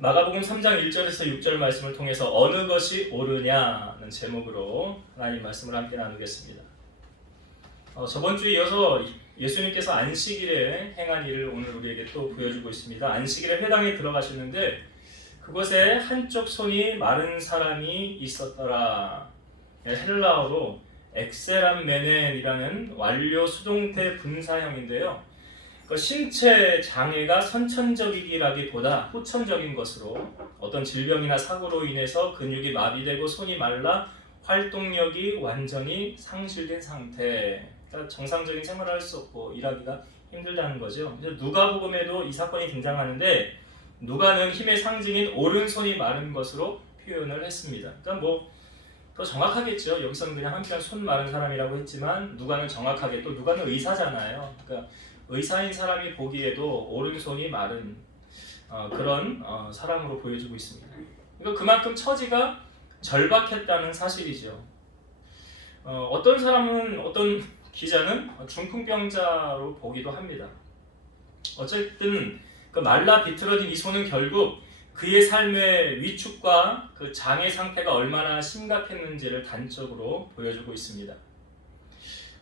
마가복음 3장 1절에서 6절 말씀을 통해서 어느 것이 옳으냐는 제목으로 하나님 말씀을 함께 나누겠습니다. 저번 주에 이어서 예수님께서 안식일에 행한 일을 오늘 우리에게 또 보여주고 있습니다. 안식일에 회당에 들어가셨는데 그곳에 한쪽 손이 마른 사람이 있었더라. 헬라어로 엑세람메넨이라는 완료 수동태 분사형인데요. 신체 장애가 선천적이기라기보다 후천적인 것으로 어떤 질병이나 사고로 인해서 근육이 마비되고 손이 말라 활동력이 완전히 상실된 상태, 그러니까 정상적인 생활을 할 수 없고 일하기가 힘들다는 거죠. 그래서 누가복음에도 이 사건이 등장하는데 누가는 힘의 상징인 오른손이 마른 것으로 표현을 했습니다. 그러니까 더 정확하겠죠. 여기서는 그냥 한편 손 마른 사람이라고 했지만 누가는 정확하게, 또 누가는 의사잖아요. 그러니까 의사인 사람이 보기에도 오른손이 마른 그런 사람으로 보여주고 있습니다. 그러니까 그만큼 처지가 절박했다는 사실이죠. 어떤 사람은, 어떤 기자는 중풍병자로 보기도 합니다. 어쨌든 그 말라 비틀어진 이 손은 결국 그의 삶의 위축과 그 장애 상태가 얼마나 심각했는지를 단적으로 보여주고 있습니다.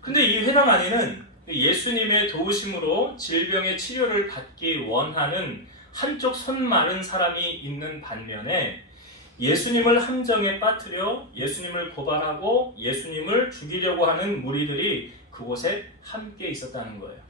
근데 이 회당 안에는 예수님의 도우심으로 질병의 치료를 받기 원하는 한쪽 손 마른 사람이 있는 반면에 예수님을 함정에 빠뜨려 예수님을 고발하고 예수님을 죽이려고 하는 무리들이 그곳에 함께 있었다는 거예요.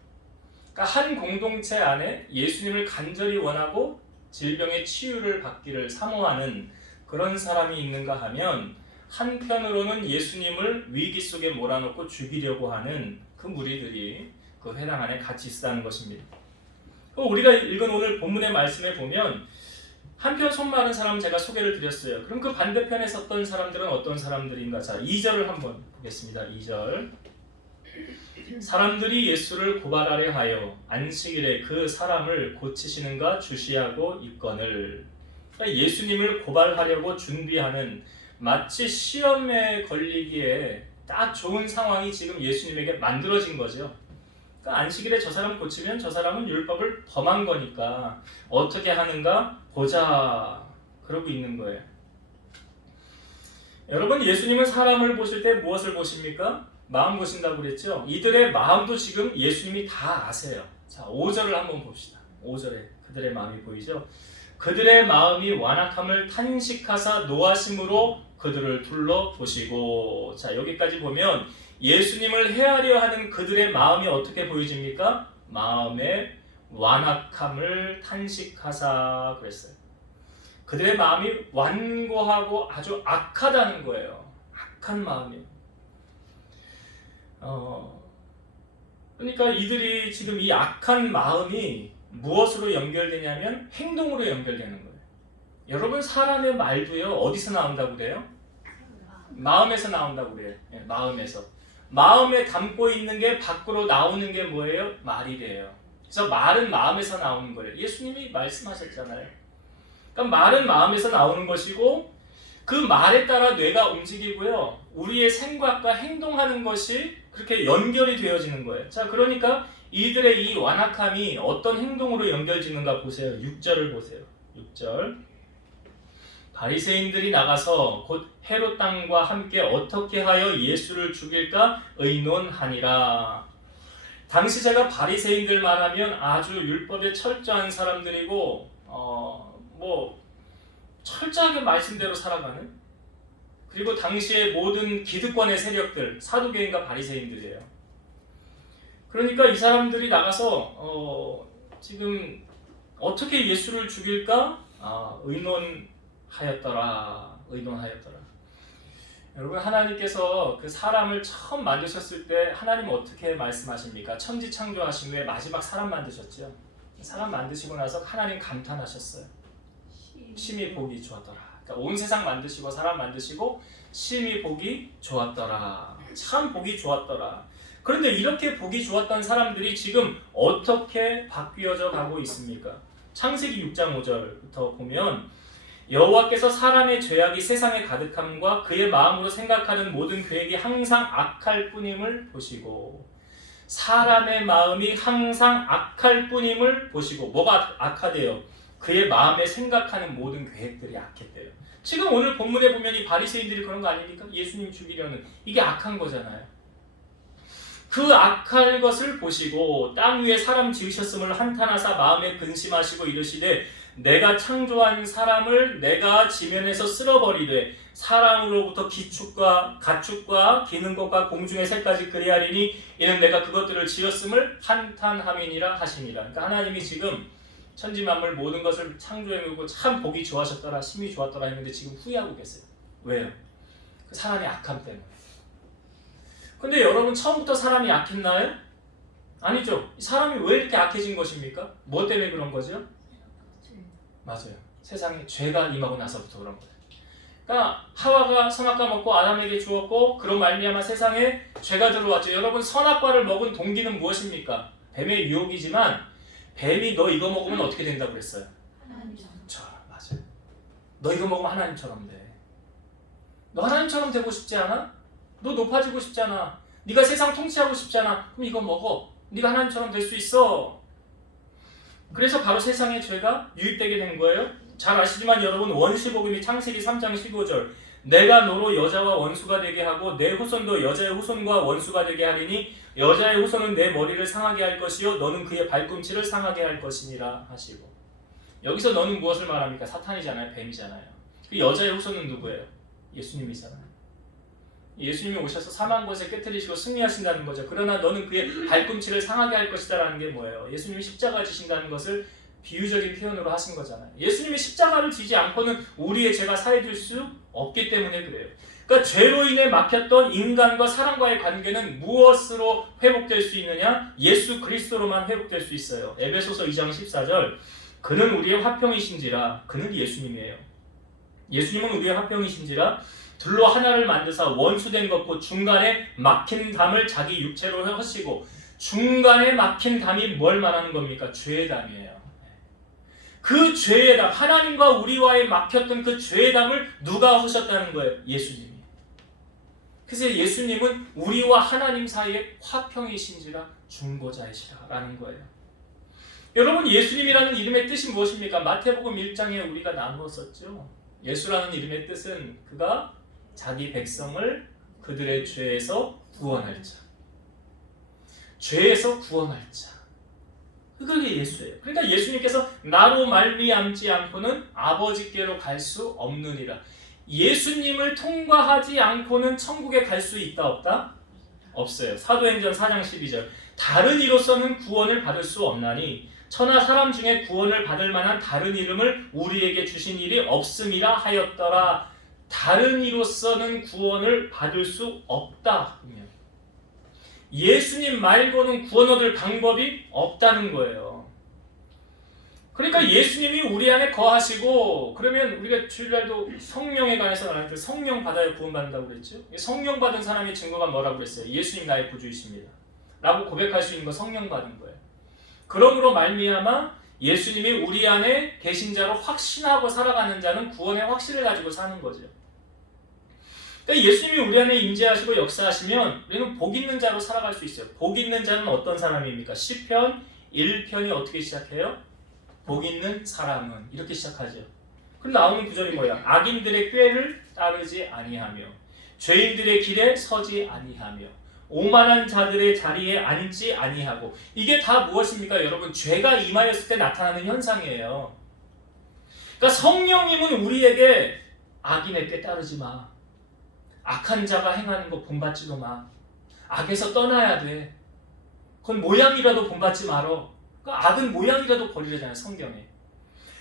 그러니까 한 공동체 안에 예수님을 간절히 원하고 질병의 치유를 받기를 사모하는 그런 사람이 있는가 하면 한편으로는 예수님을 위기 속에 몰아넣고 죽이려고 하는 그 무리들이 그 회당 안에 같이 있다는 것입니다. 우리가 읽은 오늘 본문의 말씀에 보면 한편 손 마른 사람 제가 소개를 드렸어요. 그럼 그 반대편에 섰던 사람들은 어떤 사람들인가? 자, 2절을 한번 보겠습니다. 2절. 사람들이 예수를 고발하려 하여 안식일에 그 사람을 고치시는가 주시하고 있거늘. 그러니까 예수님을 고발하려고 준비하는, 마치 시험에 걸리기에 딱 좋은 상황이 지금 예수님에게 만들어진 거죠. 그러니까 안식일에 저 사람 고치면 저 사람은 율법을 범한 거니까 어떻게 하는가 보자, 그러고 있는 거예요. 여러분, 예수님은 사람을 보실 때 무엇을 보십니까? 마음 보신다고 그랬죠? 이들의 마음도 지금 예수님이 다 아세요. 자, 5절을 한번 봅시다. 5절에 그들의 마음이 보이죠? 그들의 마음이 완악함을 탄식하사 노하심으로 그들을 둘러보시고. 자, 여기까지 보면 예수님을 헤아려 하는 그들의 마음이 어떻게 보여집니까? 마음의 완악함을 탄식하사 그랬어요. 그들의 마음이 완고하고 아주 악하다는 거예요. 악한 마음이에요. 그러니까 이들이 지금 이 악한 마음이 무엇으로 연결되냐면 행동으로 연결되는 거예요. 여러분, 사람의 말도요, 어디서 나온다고 그래요? 마음에서 나온다고 그래요. 네, 마음에서. 마음에 담고 있는 게 밖으로 나오는 게 뭐예요? 말이래요. 그래서 말은 마음에서 나오는 거예요. 예수님이 말씀하셨잖아요. 그러니까 말은 마음에서 나오는 것이고 그 말에 따라 뇌가 움직이고요. 우리의 생각과 행동하는 것이 그렇게 연결이 되어지는 거예요. 자, 그러니까 이들의 이 완악함이 어떤 행동으로 연결되는가 보세요. 6절을 보세요. 6절. 바리새인들이 나가서 곧 헤롯 땅과 함께 어떻게 하여 예수를 죽일까 의논하니라. 당시 제가 바리새인들 말하면 아주 율법에 철저한 사람들이고 철저하게 말씀대로 살아가는, 그리고 당시의 모든 기득권의 세력들, 사두개인과 바리새인들이에요. 그러니까 이 사람들이 나가서 지금 어떻게 예수를 죽일까 의논하였더라. 여러분, 하나님께서 그 사람을 처음 만드셨을 때 하나님 어떻게 말씀하십니까? 천지 창조하신 후에 마지막 사람 만드셨죠. 사람 만드시고 나서 하나님 감탄하셨어요. 심히 보기 좋았더라. 그러니까 온 세상 만드시고 사람 만드시고 심히 보기 좋았더라. 참 보기 좋았더라. 그런데 이렇게 보기 좋았던 사람들이 지금 어떻게 바뀌어져 가고 있습니까? 창세기 6장 5절부터 보면 여호와께서 사람의 죄악이 세상에 가득함과 그의 마음으로 생각하는 모든 계획이 항상 악할 뿐임을 보시고, 사람의 마음이 항상 악할 뿐임을 보시고. 뭐가 악하대요? 그의 마음에 생각하는 모든 계획들이 악했대요. 지금 오늘 본문에 보면 이 바리새인들이 그런 거 아닙니까? 예수님 죽이려는 이게 악한 거잖아요. 그 악할 것을 보시고 땅 위에 사람 지으셨음을 한탄하사 마음에 근심하시고 이르시되 내가 창조한 사람을 내가 지면에서 쓸어버리되 사람으로부터 가축과 기는 것과 공중의 새까지 그리하리니 이는 내가 그것들을 지었음을 한탄함이니라 하시니라. 그러니까 하나님이 지금 천지 만물 모든 것을 창조해 놓고 참 보기 좋아하셨더라, 심히 좋았더라 했는데 지금 후회하고 계세요. 왜요? 그 사람의 악함 때문에. 근데 여러분 처음부터 사람이 악했나요? 아니죠. 사람이 왜 이렇게 악해진 것입니까? 뭐 때문에 그런 거죠? 맞아요. 세상에 죄가 임하고 나서부터 그런 거예요. 그러니까 하와가 선악과 먹고 아담에게 주었고 그런 말미암아 세상에 죄가 들어왔죠. 여러분 선악과를 먹은 동기는 무엇입니까? 뱀의 유혹이지만 뱀이 너 이거 먹으면 어떻게 된다고 그랬어요? 하나님처럼. 맞아요. 너 이거 먹으면 하나님처럼 돼. 너 하나님처럼 되고 싶지 않아? 너 높아지고 싶지 않아? 네가 세상 통치하고 싶지 않아? 그럼 이거 먹어. 네가 하나님처럼 될 수 있어. 그래서 바로 세상에 죄가 유입되게 된 거예요. 잘 아시지만 여러분 원시복음이 창세기 3장 15절 내가 너로 여자와 원수가 되게 하고 내 후손도 여자의 후손과 원수가 되게 하리니 여자의 후손은 내 머리를 상하게 할 것이요 너는 그의 발꿈치를 상하게 할 것이니라 하시고 여기서 너는 무엇을 말합니까? 사탄이잖아요. 뱀이잖아요. 그 여자의 후손은 누구예요? 예수님이잖아요. 예수님이 오셔서 사망 것에 깨뜨리시고 승리하신다는 거죠. 그러나 너는 그의 발꿈치를 상하게 할 것이다 라는 게 뭐예요? 예수님이 십자가 지신다는 것을 비유적인 표현으로 하신 거잖아요. 예수님이 십자가를 지지 않고는 우리의 죄가 사해질 수 없기 때문에 그래요. 그러니까 죄로 인해 막혔던 인간과 사람과의 관계는 무엇으로 회복될 수 있느냐? 예수 그리스도로만 회복될 수 있어요. 에베소서 2장 14절 그는 우리의 화평이신지라. 그는 예수님이에요. 예수님은 우리의 화평이신지라 둘로 하나를 만드사 원수된 것고 중간에 막힌 담을 자기 육체로 하시고 중간에 막힌 담이 뭘 말하는 겁니까? 죄의 담이에요. 그 죄의 담, 하나님과 우리와의 막혔던 그 죄의 담을 누가 하셨다는 거예요? 예수님이. 그래서 예수님은 우리와 하나님 사이에 화평이신지라 중보자이시라 라는 거예요. 여러분 예수님이라는 이름의 뜻이 무엇입니까? 마태복음 1장에 우리가 나누었었죠. 예수라는 이름의 뜻은 그가 자기 백성을 그들의 죄에서 구원할 자. 죄에서 구원할 자. 그게 예수예요. 그러니까 예수님께서 나로 말미암지 않고는 아버지께로 갈 수 없느니라. 예수님을 통과하지 않고는 천국에 갈 수 있다 없다? 없어요. 사도행전 4장 12절 다른 이로서는 구원을 받을 수 없나니 천하 사람 중에 구원을 받을 만한 다른 이름을 우리에게 주신 일이 없음이라 하였더라. 다른 이로서는 구원을 받을 수 없다. 예수님 말고는 구원 얻을 방법이 없다는 거예요. 그러니까 예수님이 우리 안에 거하시고 그러면 우리가 주일날도 성령에 관해서 나눌 때 성령 받아야 구원받는다고 그랬죠. 성령 받은 사람의 증거가 뭐라고 그랬어요? 예수님 나의 구주이십니다 라고 고백할 수 있는 거 성령 받은 거예요. 그러므로 말미암아 예수님이 우리 안에 계신 자로 확신하고 살아가는 자는 구원의 확신을 가지고 사는 거죠. 그러니까 예수님이 우리 안에 임재하시고 역사하시면 우리는 복 있는 자로 살아갈 수 있어요. 복 있는 자는 어떤 사람입니까? 시편 1편이 어떻게 시작해요? 복 있는 사람은 이렇게 시작하죠. 그럼 나오는 구절이 뭐야? 악인들의 꾀를 따르지 아니하며 죄인들의 길에 서지 아니하며 오만한 자들의 자리에 앉지 아니하고 이게 다 무엇입니까? 여러분 죄가 임하였을 때 나타나는 현상이에요. 그러니까 성령님은 우리에게 악인의 꾀 따르지 마. 악한 자가 행하는 거 본받지도 마. 악에서 떠나야 돼. 그건 모양이라도 본받지 말어. 그러니까 악은 모양이라도 버리려잖아요, 성경에.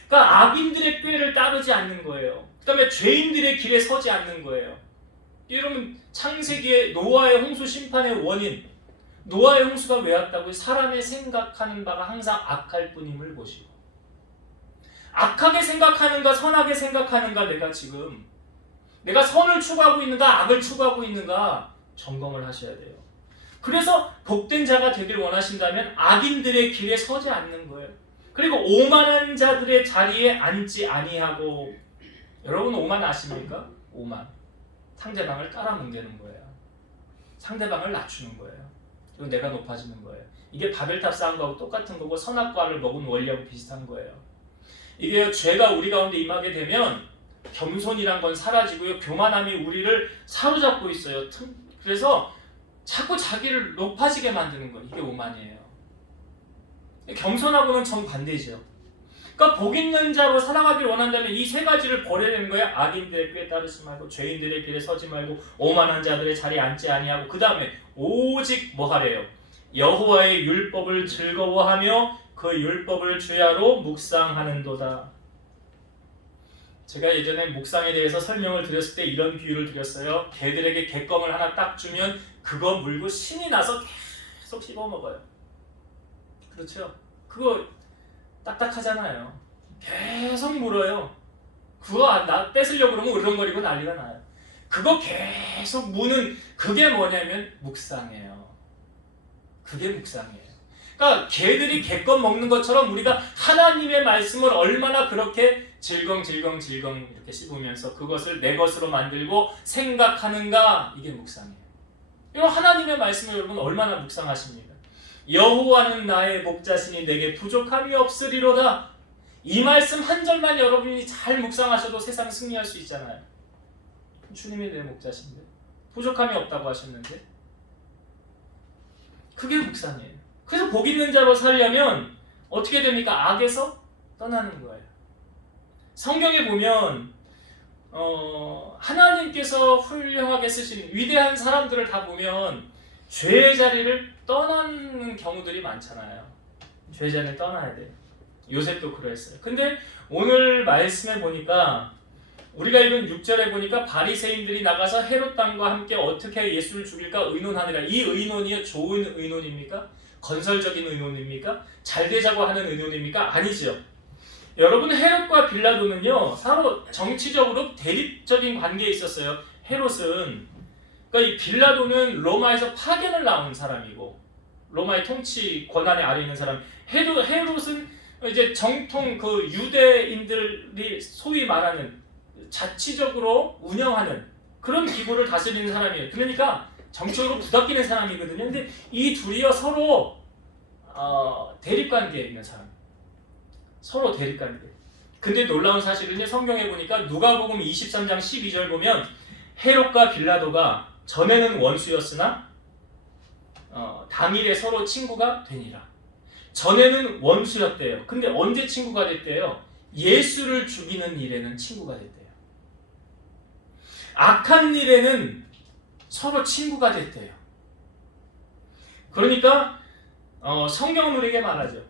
그러니까 악인들의 꾀를 따르지 않는 거예요. 그 다음에 죄인들의 길에 서지 않는 거예요. 여러분 창세기의 노아의 홍수 심판의 원인 노아의 홍수가 왜 왔다고요? 사람의 생각하는 바가 항상 악할 뿐임을 보시고 악하게 생각하는가 선하게 생각하는가 내가 선을 추구하고 있는가 악을 추구하고 있는가 점검을 하셔야 돼요. 그래서 복된 자가 되길 원하신다면 악인들의 길에 서지 않는 거예요. 그리고 오만한 자들의 자리에 앉지 아니하고 여러분 오만 아십니까? 오만 상대방을 깔아뭉개는 거예요. 상대방을 낮추는 거예요. 그리고 내가 높아지는 거예요. 이게 바벨탑 쌓은 거하고 똑같은 거고 선악과를 먹은 원리하고 비슷한 거예요. 이게 죄가 우리 가운데 임하게 되면 겸손이란 건 사라지고요. 교만함이 우리를 사로잡고 있어요. 그래서 자꾸 자기를 높아지게 만드는 거예요. 이게 오만이에요. 겸손하고는 정반대죠. 그러니까 복 있는 자로 살아가길 원한다면 이 세 가지를 버려야 되는 거야. 악인들의 꾀에 따르지 말고, 죄인들의 길에 서지 말고, 오만한 자들의 자리에 앉지 아니하고, 그 다음에 오직 뭐 하래요? 여호와의 율법을 즐거워하며 그 율법을 주야로 묵상하는도다. 제가 예전에 묵상에 대해서 설명을 드렸을 때 이런 비유를 드렸어요. 개들에게 갯껌을 하나 딱 주면 그거 물고 신이 나서 계속 씹어 먹어요. 그렇죠? 그거 딱딱하잖아요. 계속 물어요. 그거 나 뺏으려고 그러면 으르렁거리고 난리가 나요. 그거 계속 무는 그게 뭐냐면 묵상이에요. 그게 묵상이에요. 그러니까 개들이 갯껌 먹는 것처럼 우리가 하나님의 말씀을 얼마나 그렇게 질겅질겅 이렇게 씹으면서 그것을 내 것으로 만들고 생각하는가, 이게 묵상이에요. 이거 하나님의 말씀을 여러분 얼마나 묵상하십니까? 여호와는 나의 목자시니 내게 부족함이 없으리로다. 이 말씀 한 절만 여러분이 잘 묵상하셔도 세상 승리할 수 있잖아요. 주님이 내 목자신데 부족함이 없다고 하셨는데, 그게 묵상이에요. 그래서 복 있는 자로 살려면 어떻게 됩니까? 악에서 떠나는 거예요. 성경에 보면 하나님께서 훌륭하게 쓰신 위대한 사람들을 다 보면 죄의 자리를 떠나는 경우들이 많잖아요. 죄의 자리를 떠나야 돼. 요셉도 그랬어요. 근데 오늘 말씀에 보니까, 우리가 읽은 6절에 보니까 바리새인들이 나가서 헤롯 왕과 함께 어떻게 예수를 죽일까 의논하니라. 이 의논이 좋은 의논입니까? 건설적인 의논입니까? 잘 되자고 하는 의논입니까? 아니죠. 여러분, 헤롯과 빌라도는요 서로 정치적으로 대립적인 관계에 있었어요. 헤롯은, 그러니까 이 빌라도는 로마에서 파견을 나온 사람이고 로마의 통치 권한에 아래 있는 사람. 헤롯은 이제 정통 그 유대인들이 소위 말하는 자치적으로 운영하는 그런 기구를 다스리는 사람이에요. 그러니까 정치적으로 부닥기는 사람이거든요. 근데 이 둘이요 서로 대립관계에 있는 사람. 서로 대립관계. 근데 놀라운 사실은요, 성경에 보니까 누가복음 23장 12절 보면 헤롯과 빌라도가 전에는 원수였으나 당일에 서로 친구가 되니라. 전에는 원수였대요. 근데 언제 친구가 됐대요? 예수를 죽이는 일에는 친구가 됐대요. 악한 일에는 서로 친구가 됐대요. 그러니까 성경은 우리에게 말하죠.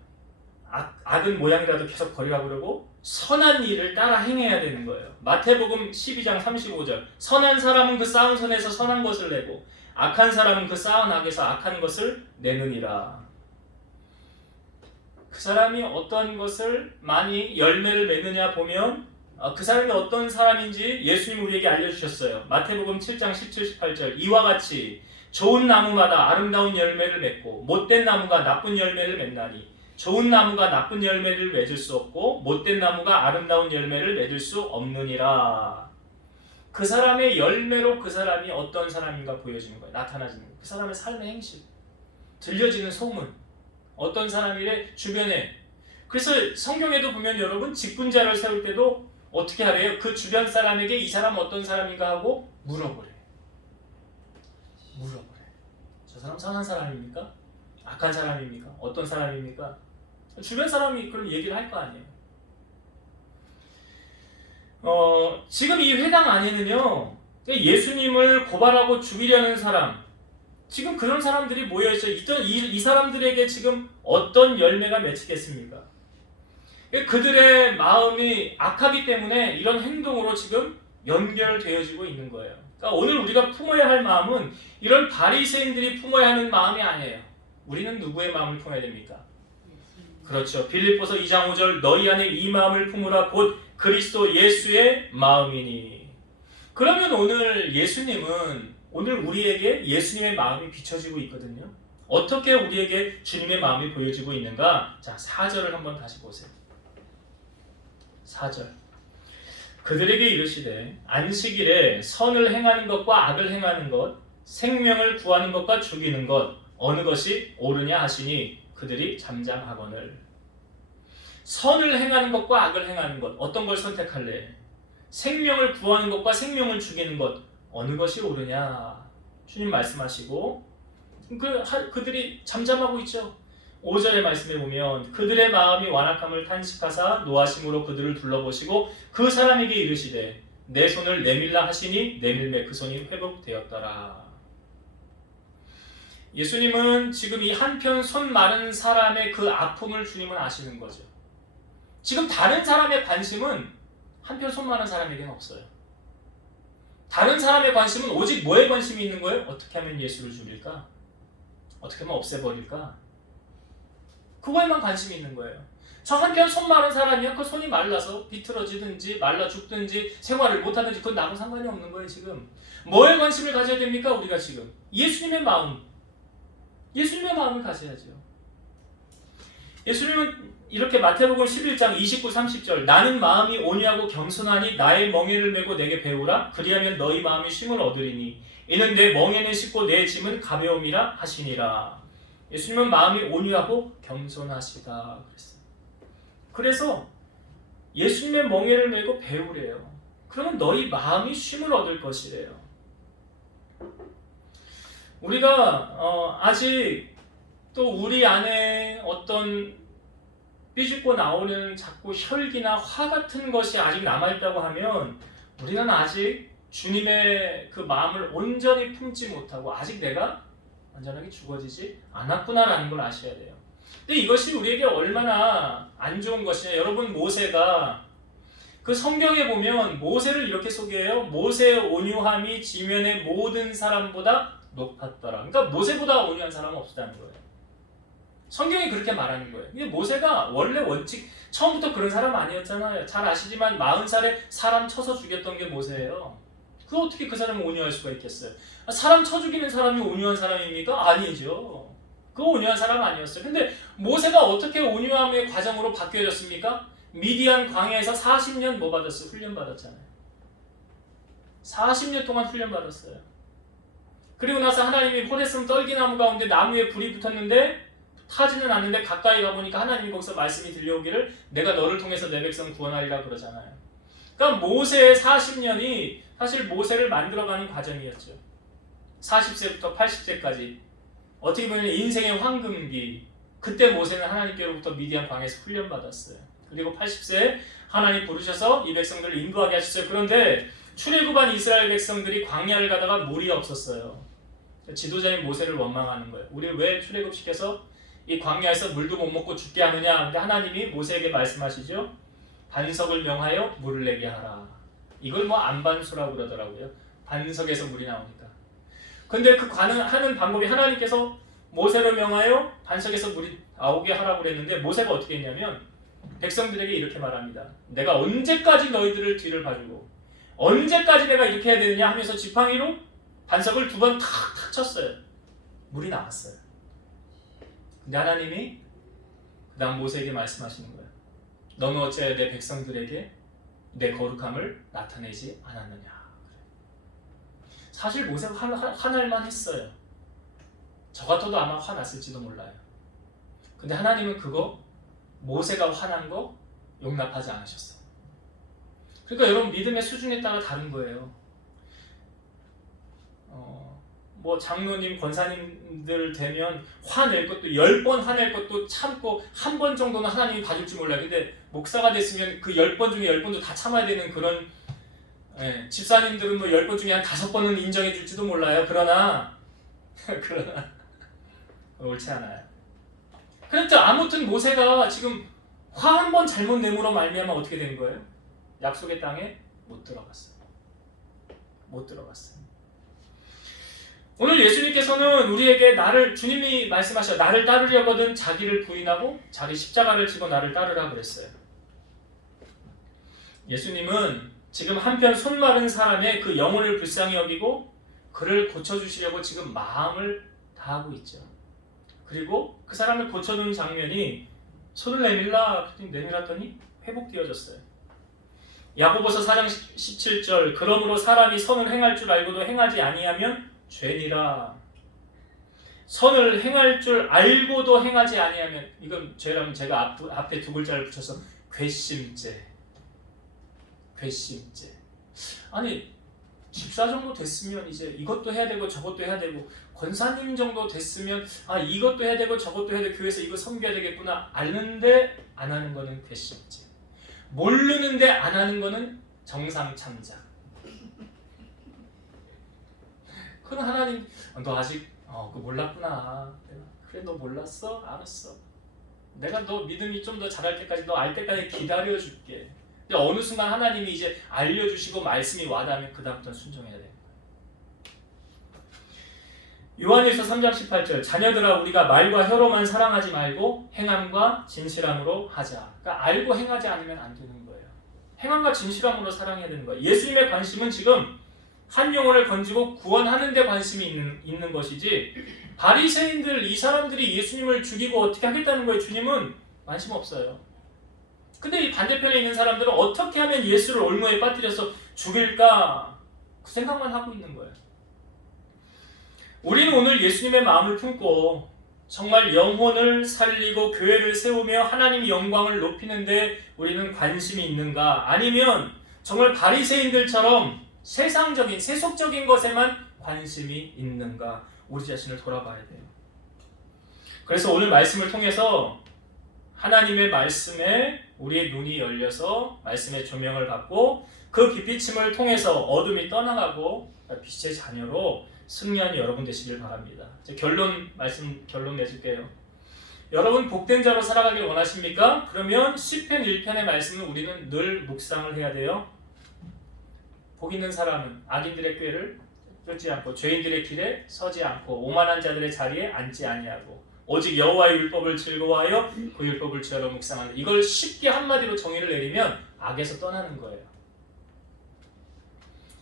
악은 모양이라도 계속 버리라고 그러고 선한 일을 따라 행해야 되는 거예요. 마태복음 12장 35절. 선한 사람은 그 쌓은 선에서 선한 것을 내고 악한 사람은 그 쌓은 악에서 악한 것을 내느니라. 그 사람이 어떤 것을 많이 열매를 맺느냐 보면 그 사람이 어떤 사람인지 예수님 우리에게 알려주셨어요. 마태복음 7장 17, 18절. 이와 같이 좋은 나무마다 아름다운 열매를 맺고 못된 나무가 나쁜 열매를 맺나니 좋은 나무가 나쁜 열매를 맺을 수 없고 못된 나무가 아름다운 열매를 맺을 수 없느니라. 그 사람의 열매로 그 사람이 어떤 사람인가 보여지는 거예요. 나타나지는 거예요. 그 사람의 삶의 행실, 들려지는 소문, 어떤 사람이래 주변에. 그래서 성경에도 보면 여러분 직분자를 세울 때도 어떻게 하래요? 그 주변 사람에게 이 사람 어떤 사람인가 하고 물어보래. 저 사람 선한 사람입니까? 악한 사람입니까? 어떤 사람입니까? 주변 사람이 그런 얘기를 할 거 아니에요. 지금 이 회당 안에는요 예수님을 고발하고 죽이려는 사람, 지금 그런 사람들이 모여있어요. 이 사람들에게 지금 어떤 열매가 맺히겠습니까? 그들의 마음이 악하기 때문에 이런 행동으로 지금 연결되어지고 있는 거예요. 그러니까 오늘 우리가 품어야 할 마음은 이런 바리새인들이 품어야 하는 마음이 아니에요. 우리는 누구의 마음을 품어야 됩니까? 그렇죠. 빌립보서 2장 5절. 너희 안에 이 마음을 품으라 곧 그리스도 예수의 마음이니. 그러면 오늘 예수님은, 오늘 우리에게 예수님의 마음이 비춰지고 있거든요. 어떻게 우리에게 주님의 마음이 보여지고 있는가? 자, 4절을 한번 다시 보세요. 4절. 그들에게 이르시되 안식일에 선을 행하는 것과 악을 행하는 것, 생명을 구하는 것과 죽이는 것 어느 것이 옳으냐 하시니 그들이 잠잠하거늘. 선을 행하는 것과 악을 행하는 것, 어떤 걸 선택할래? 생명을 구하는 것과 생명을 죽이는 것, 어느 것이 옳으냐? 주님 말씀하시고 그들이 잠잠하고 있죠. 5절의 말씀에 보면 그들의 마음이 완악함을 탄식하사 노하심으로 그들을 둘러보시고 그 사람에게 이르시되 내 손을 내밀라 하시니 내밀매 그 손이 회복되었더라. 예수님은 지금 이 한편 손 마른 사람의 그 아픔을 주님은 아시는 거죠. 지금 다른 사람의 관심은 한편 손 마른 사람에게는 없어요. 다른 사람의 관심은 오직 뭐에 관심이 있는 거예요? 어떻게 하면 예수를 죽일까? 어떻게 하면 없애버릴까? 그거에만 관심이 있는 거예요. 저 한편 손 마른 사람이야. 그 손이 말라서 비틀어지든지 말라 죽든지 생활을 못하든지 그건 나하고 상관이 없는 거예요. 지금 뭐에 관심을 가져야 됩니까? 우리가 지금 예수님의 마음, 예수님의 마음을 가져야죠. 예수님은 이렇게 마태복음 11장 29, 30절 나는 마음이 온유하고 겸손하니 나의 멍에를 메고 내게 배우라. 그리하면 너희 마음이 쉼을 얻으리니 이는 내 멍에는 쉽고 내 짐은 가벼움이라 하시니라. 예수님은 마음이 온유하고 겸손하시다 그랬어요. 그래서 예수님의 멍에를 메고 배우래요. 그러면 너희 마음이 쉼을 얻을 것이래요. 우리가 아직 또 우리 안에 어떤 삐죽고 나오는 자꾸 혈기나 화 같은 것이 아직 남아있다고 하면 우리는 아직 주님의 그 마음을 온전히 품지 못하고 아직 내가 완전하게 죽어지지 않았구나라는 걸 아셔야 돼요. 근데 이것이 우리에게 얼마나 안 좋은 것이냐. 여러분 모세가 그 성경에 보면 모세를 이렇게 소개해요. 모세의 온유함이 지면의 모든 사람보다 높았더라. 그러니까 모세보다 온유한 사람은 없었다는 거예요. 성경이 그렇게 말하는 거예요. 근데 모세가 원래 원칙 처음부터 그런 사람 아니었잖아요. 잘 아시지만 40살에 사람 쳐서 죽였던 게 모세예요. 그 어떻게 그 사람은 온유할 수가 있겠어요? 사람 쳐 죽이는 사람이 온유한 사람입니까? 아니죠. 그 온유한 사람 아니었어요. 근데 모세가 어떻게 온유함의 과정으로 바뀌어졌습니까? 미디안 광야에서 40년 뭐 받았어요? 훈련 받았잖아요. 40년 동안 훈련 받았어요. 그리고 나서 하나님이 호레스 떨기나무 가운데 나무에 불이 붙었는데 타지는 않는데 가까이 가보니까 하나님이 거기서 말씀이 들려오기를 내가 너를 통해서 내 백성 구원하리라 그러잖아요. 그러니까 모세의 40년이 사실 모세를 만들어가는 과정이었죠. 40세부터 80세까지 어떻게 보면 인생의 황금기. 그때 모세는 하나님께로부터 미디안 광야에서 훈련받았어요. 그리고 80세에 하나님 부르셔서 이 백성들을 인도하게 하셨어요. 그런데 출애굽한 이스라엘 백성들이 광야를 가다가 물이 없었어요. 지도자인 모세를 원망하는 거예요. 우리 왜 출애굽시켜서 이 광야에서 물도 못 먹고 죽게 하느냐. 근데 하나님이 모세에게 말씀하시죠. 반석을 명하여 물을 내게 하라. 이걸 뭐 안반수라고 그러더라고요. 반석에서 물이 나오니까. 근데 그 하는 방법이 하나님께서 모세를 명하여 반석에서 물이 나오게 하라고 그랬는데 모세가 어떻게 했냐면 백성들에게 이렇게 말합니다. 내가 언제까지 너희들을 뒤를 봐주고 언제까지 내가 이렇게 해야 되느냐 하면서 지팡이로 반석을 2번 탁탁 쳤어요. 물이 나왔어요. 근데 하나님이 그 다음 모세에게 말씀하시는 거예요. 너는 어찌하여 내 백성들에게 내 거룩함을 나타내지 않았느냐. 사실 모세가 화날만 했어요. 저 같아도 아마 화났을지도 몰라요. 근데 하나님은 그거 모세가 화난 거 용납하지 않으셨어요. 그러니까 여러분 믿음의 수준에 따라 다른 거예요. 뭐 장로님, 권사님들 되면 화낼 것도 10번 화낼 것도 참고 한 번 정도는 하나님이 봐줄지 몰라요. 근데 목사가 됐으면 그 10번 중에 10번도 다 참아야 되는 그런 집사님들은 뭐 10번 중에 한 5번은 인정해 줄지도 몰라요. 그러나 옳지 않아요. 그렇죠. 아무튼 모세가 지금 화 한 번 잘못 내므로 말미암아 어떻게 된 거예요? 약속의 땅에 못 들어갔어요. 못 들어갔어요. 오늘 예수님께서는 우리에게 주님이 말씀하셔 나를 따르려거든 자기를 부인하고 자기 십자가를 지고 나를 따르라 그랬어요. 예수님은 지금 한편 손 마른 사람의 그 영혼을 불쌍히 여기고 그를 고쳐주시려고 지금 마음을 다하고 있죠. 그리고 그 사람을 고쳐주는 장면이 손을 내밀었더니 회복되어졌어요. 야고보서 4장 17절 그러므로 사람이 선을 행할 줄 알고도 행하지 아니하면 죄니라. 선을 행할 줄 알고도 행하지 아니하면 이건 죄라면 제가 앞에 두 글자를 붙여서 괘씸죄. 괘씸죄. 아니 집사 정도 됐으면 이제 이것도 해야 되고 저것도 해야 되고 권사님 정도 됐으면 이것도 해야 되고 저것도 해야 되고 교회에서 이거 섬겨야 되겠구나. 아는데 안 하는 거는 괘씸죄. 모르는데 안 하는 거는 정상참작. 그건 하나님 너 아직 그거 몰랐구나. 그래 너 몰랐어? 알았어. 내가 너 믿음이 좀 더 자랄 때까지 너 알 때까지 기다려줄게. 근데 어느 순간 하나님이 이제 알려주시고 말씀이 와닿으면 그 다음부터는 순종해야 돼. 요한일서 3장 18절 자녀들아 우리가 말과 혀로만 사랑하지 말고 행함과 진실함으로 하자. 그러니까 알고 행하지 않으면 안 되는 거예요. 행함과 진실함으로 사랑해야 되는 거예요. 예수님의 관심은 지금 한 영혼을 건지고 구원하는 데 관심이 있는 것이지 바리새인들 이 사람들이 예수님을 죽이고 어떻게 하겠다는 거예요. 주님은 관심 없어요. 근데 이 반대편에 있는 사람들은 어떻게 하면 예수를 올무에 빠뜨려서 죽일까 그 생각만 하고 있는 거예요. 우리는 오늘 예수님의 마음을 품고 정말 영혼을 살리고 교회를 세우며 하나님의 영광을 높이는데 우리는 관심이 있는가? 아니면 정말 바리새인들처럼 세상적인 세속적인 것에만 관심이 있는가? 우리 자신을 돌아봐야 돼요. 그래서 오늘 말씀을 통해서 하나님의 말씀에 우리의 눈이 열려서 말씀의 조명을 받고 그 빛비침을 통해서 어둠이 떠나가고 빛의 자녀로 승리하는 여러분 되시길 바랍니다. 결론 맺을게요. 여러분 복된 자로 살아가길 원하십니까? 그러면 시편 1편의 말씀은 우리는 늘 묵상을 해야 돼요. 복 있는 사람은 악인들의 꾀를 쫓지 않고 죄인들의 길에 서지 않고 오만한 자들의 자리에 앉지 아니하고 오직 여호와의 율법을 즐거워하여 그 율법을 주야로 묵상하는. 이걸 쉽게 한마디로 정의를 내리면 악에서 떠나는 거예요.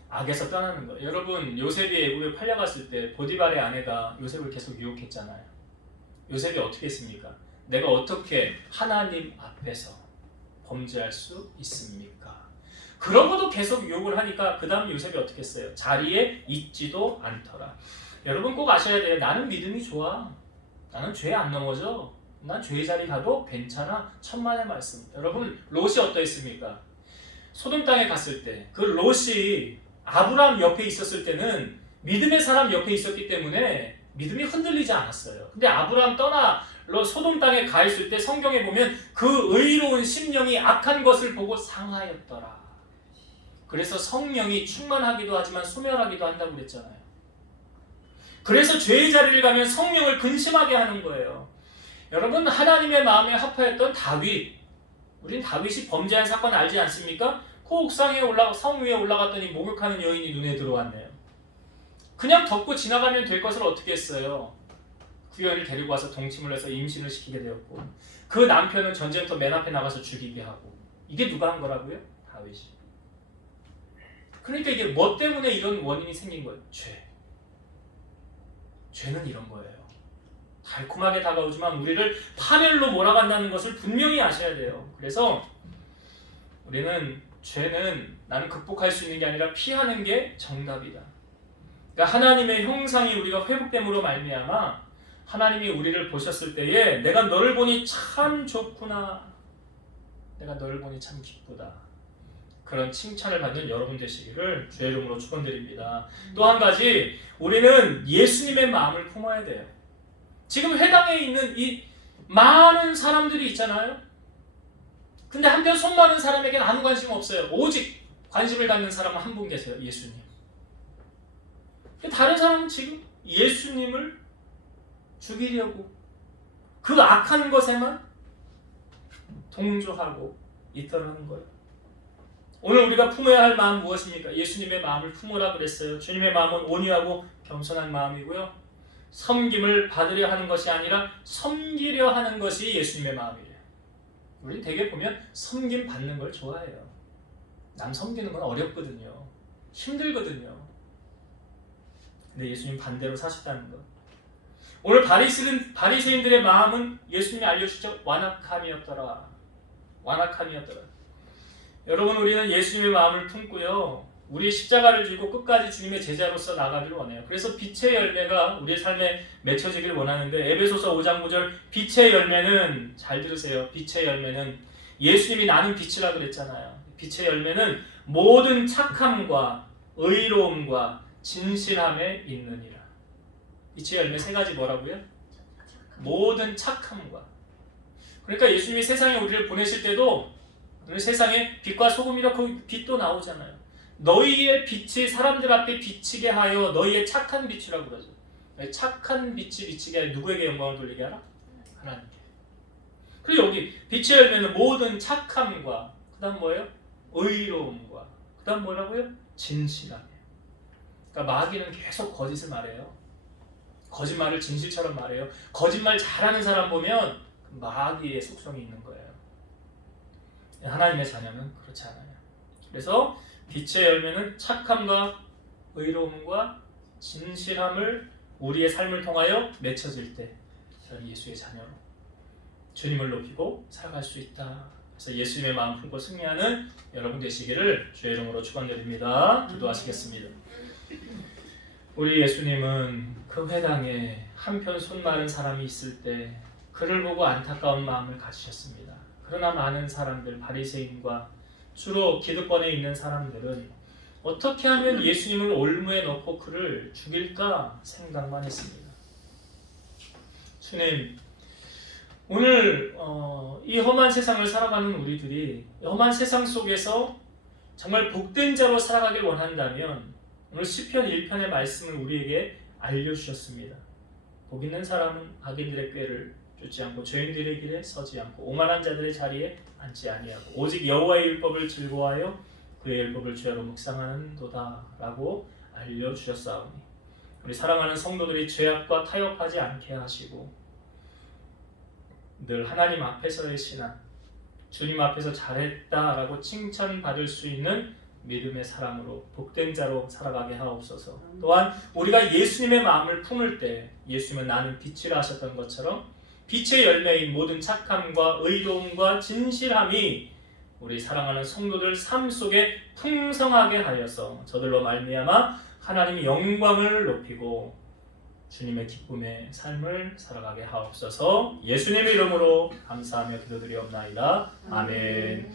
악에서 떠나는 거예요. 여러분 요셉이 애굽에 팔려갔을 때 보디발의 아내가 요셉을 계속 유혹했잖아요. 요셉이 어떻게 했습니까? 내가 어떻게 하나님 앞에서 범죄할 수 있습니까? 그러고도 계속 유혹을 하니까 그 다음 요셉이 어떻게 했어요? 자리에 있지도 않더라. 여러분 꼭 아셔야 돼요. 나는 믿음이 좋아. 나는 죄 안 넘어져. 난 죄의 자리 가도 괜찮아. 천만의 말씀. 여러분 롯이 어떠했습니까? 소돔 땅에 갔을 때 그 롯이 아브라함 옆에 있었을 때는 믿음의 사람 옆에 있었기 때문에 믿음이 흔들리지 않았어요. 근데 아브라함 떠나 소돔 땅에 가 있을 때 성경에 보면 그 의로운 심령이 악한 것을 보고 상하였더라. 그래서 성령이 충만하기도 하지만 소멸하기도 한다고 그랬잖아요. 그래서 죄의 자리를 가면 성령을 근심하게 하는 거예요. 여러분 하나님의 마음에 합하였던 다윗, 우린 다윗이 범죄한 사건 알지 않습니까? 그 옥상에 성 위에 올라갔더니 목욕하는 여인이 눈에 들어왔네요. 그냥 덮고 지나가면 될 것을 어떻게 했어요? 그 여인을 데리고 와서 동침을 해서 임신을 시키게 되었고 그 남편은 전쟁터 맨 앞에 나가서 죽이게 하고. 이게 누가 한 거라고요? 다윗이. 그러니까 이게 뭐 때문에 이런 원인이 생긴 거예요? 죄는 이런 거예요. 달콤하게 다가오지만 우리를 파멸로 몰아간다는 것을 분명히 아셔야 돼요. 그래서 우리는 죄는 나는 극복할 수 있는 게 아니라 피하는 게 정답이다. 그러니까 하나님의 형상이 우리가 회복됨으로 말미암아 하나님이 우리를 보셨을 때에 내가 너를 보니 참 좋구나. 내가 너를 보니 참 기쁘다. 그런 칭찬을 받는 여러분 되시기를 주의 이름으로 축원드립니다. 또 한 가지 우리는 예수님의 마음을 품어야 돼요. 지금 회당에 있는 이 많은 사람들이 있잖아요. 근데 한편 손 많은 사람에게는 아무 관심 없어요. 오직 관심을 갖는 사람은 한 분 계세요. 예수님. 다른 사람은 지금 예수님을 죽이려고 그 악한 것에만 동조하고 있더라는 거예요. 오늘 우리가 품어야 할 마음 무엇입니까? 예수님의 마음을 품으라 그랬어요. 주님의 마음은 온유하고 겸손한 마음이고요. 섬김을 받으려 하는 것이 아니라 섬기려 하는 것이 예수님의 마음이래요. 우리는 되게 보면 섬김 받는 걸 좋아해요. 남 섬기는 건 어렵거든요. 힘들거든요. 근데 예수님 반대로 사셨다는 것. 오늘 바리새인들의 마음은 예수님이 알려주셨죠? 완악함이었더라. 완악함이었더라. 여러분 우리는 예수님의 마음을 품고요. 우리 십자가를 지고 끝까지 주님의 제자로서 나가기를 원해요. 그래서 빛의 열매가 우리의 삶에 맺혀지길 원하는데 에베소서 5장 9절 빛의 열매는 잘 들으세요. 빛의 열매는 예수님이 나는 빛이라 그랬잖아요. 빛의 열매는 모든 착함과 의로움과 진실함에 있느니라. 빛의 열매 세 가지 뭐라고요? 모든 착함과. 그러니까 예수님이 세상에 우리를 보내실 때도 우리 세상에 빛과 소금이라 거기 빛도 나오잖아요. 너희의 빛이 사람들 앞에 비치게 하여 너희의 착한 빛이라고 그러죠. 착한 빛이 비치게 하여 누구에게 영광을 돌리게 하라? 하나님께. 그리고 여기 빛의 열매는 모든 착함과 그 다음 뭐예요? 의로움과 그 다음 뭐라고요? 진실함이에요. 그러니까 마귀는 계속 거짓을 말해요. 거짓말을 진실처럼 말해요. 거짓말 잘하는 사람 보면 마귀의 속성이 있는 거예요. 하나님의 자녀는 그렇지 않아요. 그래서 빛의 열매는 착함과 의로움과 진실함을 우리의 삶을 통하여 맺혀질 때 저는 예수의 자녀로 주님을 높이고 살아갈 수 있다. 그래서 예수님의 마음 품고 승리하는 여러분 되시기를 주의 이름으로 축원드립니다. 기도하시겠습니다. 우리 예수님은 그 회당에 한편 손 마른 사람이 있을 때 그를 보고 안타까운 마음을 가지셨습니다. 그러나 많은 사람들, 바리새인과 주로 기득권에 있는 사람들은 어떻게 하면 예수님을 올무에 넣고 그를 죽일까 생각만 했습니다. 주님, 오늘 이 험한 세상을 살아가는 우리들이 험한 세상 속에서 정말 복된 자로 살아가길 원한다면 오늘 시편 1편의 말씀을 우리에게 알려주셨습니다. 복 있는 사람은 악인들의 꾀를 쫓지 않고 죄인들의 길에 서지 않고 오만한 자들의 자리에 앉지 아니하고 오직 여호와의 율법을 즐거워하여 그의 율법을 주야로 묵상하는도다 라고 알려주셨사오니 우리 사랑하는 성도들이 죄악과 타협하지 않게 하시고 늘 하나님 앞에서의 신앙, 주님 앞에서 잘했다라고 칭찬받을 수 있는 믿음의 사람으로 복된 자로 살아가게 하옵소서. 또한 우리가 예수님의 마음을 품을 때 예수님은 나는 빛이라 하셨던 것처럼 빛의 열매인 모든 착함과 의로움과 진실함이 우리 사랑하는 성도들 삶 속에 풍성하게 하여서 저들로 말미암아 하나님의 영광을 높이고 주님의 기쁨의 삶을 살아가게 하옵소서. 예수님의 이름으로 감사하며 기도드리옵나이다. 아멘.